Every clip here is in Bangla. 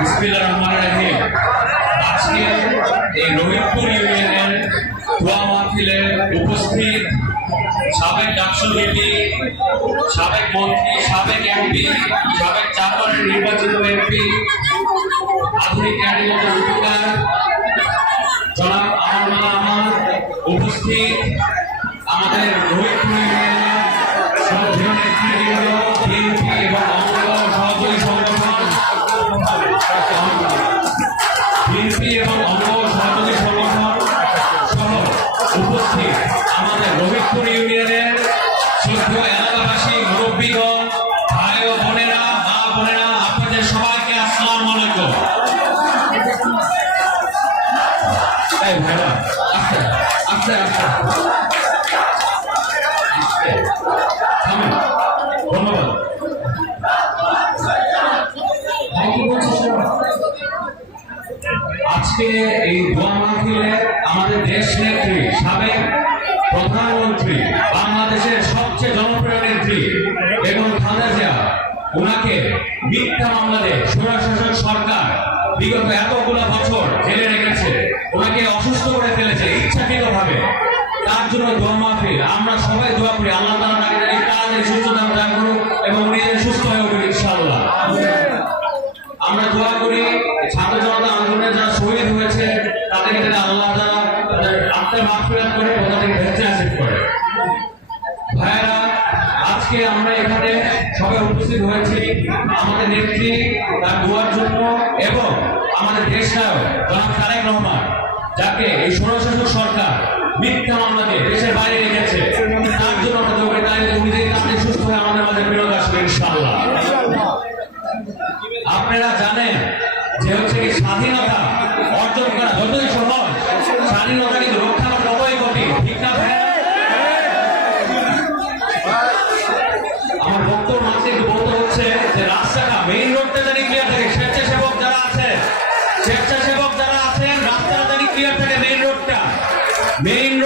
বিসমিল্লাহির রহমানির রহিম। আজকে এই রহিমপুর ইউনিয়নের দোয়া মাহফিলে উপস্থিত সাবেক ডাকসু সাবেক মন্ত্রী, সাবেক এমপি, সাবেক চাকরের নির্বাচিত রোহিতপুর ইউনিয়নের শুদ্ধ এলাকাবাসী, মুরব্বীগণ, ভাই ও বোনেরা, মা বোনেরা, আপনাদের সবাইকে আসসালামু আলাইকুম। আস্তে আস্তে ধন্যবাদ। আজকে এই দোয়া মাহফিলে আমাদের দেশ নেত্রী, সাবেক প্রধানমন্ত্রী, বাংলাদেশের সবচেয়ে জনপ্রিয় নেত্রী এবং খালেদা জিয়া ওনাকে মিথ্যা মামলাতে স্বৈরশাসক সরকার বিগত এতগুলো বছর জেলে রেখেছে ওনাকে অসুস্থ করে ফেলেছে ইচ্ছাকৃত ভাবে তার জন্য দোয়া মাহফিল, আমরা সবাই আজকে আমরা এখানে সবাই উপস্থিত হয়েছি আমাদের নেত্রী তার দোয়ার জন্য এবং আমাদের দেশ নায়ক তারেক রহমান, যাকে এই ষোড়শাসক সরকার মিথ্যা মামলাকে দেশের বাইরে রেখেছে।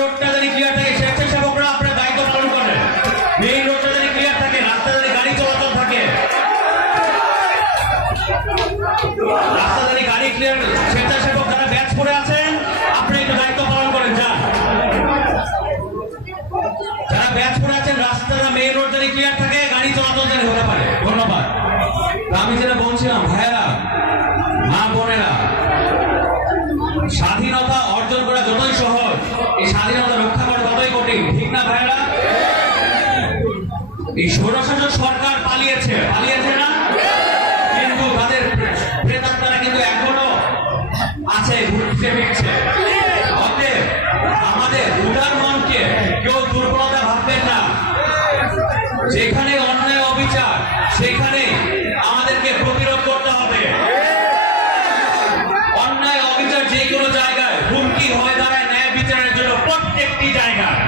রোডটা জানি ক্লিয়ার থাকে, স্বেচ্ছাসেবকরা আপনার দায়িত্ব পালন করেন মেইন রোডটা জানি ক্লিয়ার থাকে, রাস্তা জানি গাড়ি চলাচল থাকে। রাস্তা জানি গাড়ি ক্লিয়ার স্বেচ্ছাসেবক যারা ব্যাচ করে আছেন, আপনি একটু দায়িত্ব পালন করেন, যান। যারা ব্যাচ করে আছেন রাস্তাটা মেইন রোড জানি ক্লিয়ার থাকে, গাড়ি চলাচল জানি হতে পারে। ধন্যবাদ। আমি যেটা বলছিলাম, ভাইয়েরা মা বোনেরা স্বাধীনতা অর্জন এই স্বাধীনতা রক্ষা করা ততই কঠিন, ঠিক না ভাইয়েরা এই ষোড়শাসক সরকার পালিয়েছে পালিয়েছে মনকে কেউ দুর্বলতা ভাববেন না। যেখানে অন্যায় অবিচার, সেখানে আমাদেরকে প্রতিরোধ করতে হবে। অন্যায়, অবিচার যে কোনো জায়গায় হুমকি হয়ে দাঁড়ায় ন্যায় বিচারের জন্য প্রত্যেকটি জায়গায়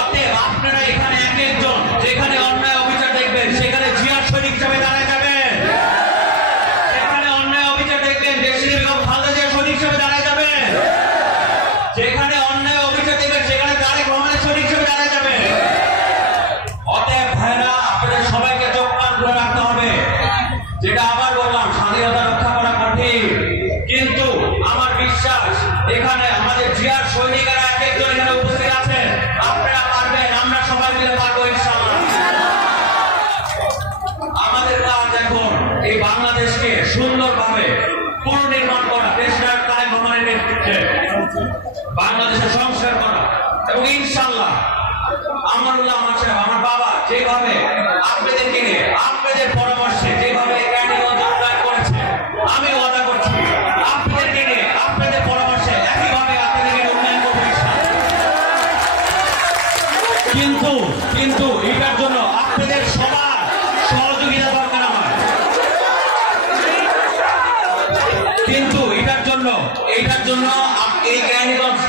অতএব আপনারা এখানে এক একজন যেখানে অন্যায় অবিচার দেখবেন সেখানে জিয়ার সৈনিক হিসাবে দাঁড়ায় যাবেন যেখানে অন্যায় অবিচার দেখবেন দেশের বেগম খালেদা জিয়ার সৈনিক হিসাবে দাঁড়ায় যাবেন যেখানে অন্যায় অবিচার দেখবেন সেখানে তারেক রহমানের সৈনিক হিসাবে দাঁড়ায় যাবেন অতএব ভাইরা আপনাদের সবাইকে চোখ কান খুলে রাখতে হবে। যেটা আবার বললাম, স্বাধীনতা রক্ষা করা কঠিন। কিন্তু আমার বিশ্বাস, এখানে আমাদের জিয়ার সৈনিকেরা এক একজন এখানে উপস্থিত আছেন। আপনারা পারবেন, আমরা সবাই মিলে পারব, ইনশাআল্লাহ। আমাদের কাজ এখন এই বাংলাদেশকে সুন্দরভাবে পুনর্নির্মাণ করা দেশের তারেক রহমানের নেতৃত্বে বাংলাদেশের সংস্কার করা এবং ইনশাল্লাহ আমার আমার সাহেব, আমার বাবা, যেভাবে আপনাদেরকে নিয়ে, আপনাদের পরামর্শে যেভাবে করেছে, আমি ওয়াদা করছি, আপনাদেরকে নিয়ে, আপনাদের পরামর্শে একইভাবে আপনাদের উন্নয়ন করব কিন্তু কিন্তু এটার জন্য আপনাদের সবার সহযোগিতা দরকার আমার। কিন্তু এটার জন্য এটার জন্য এই কেরানীগঞ্জ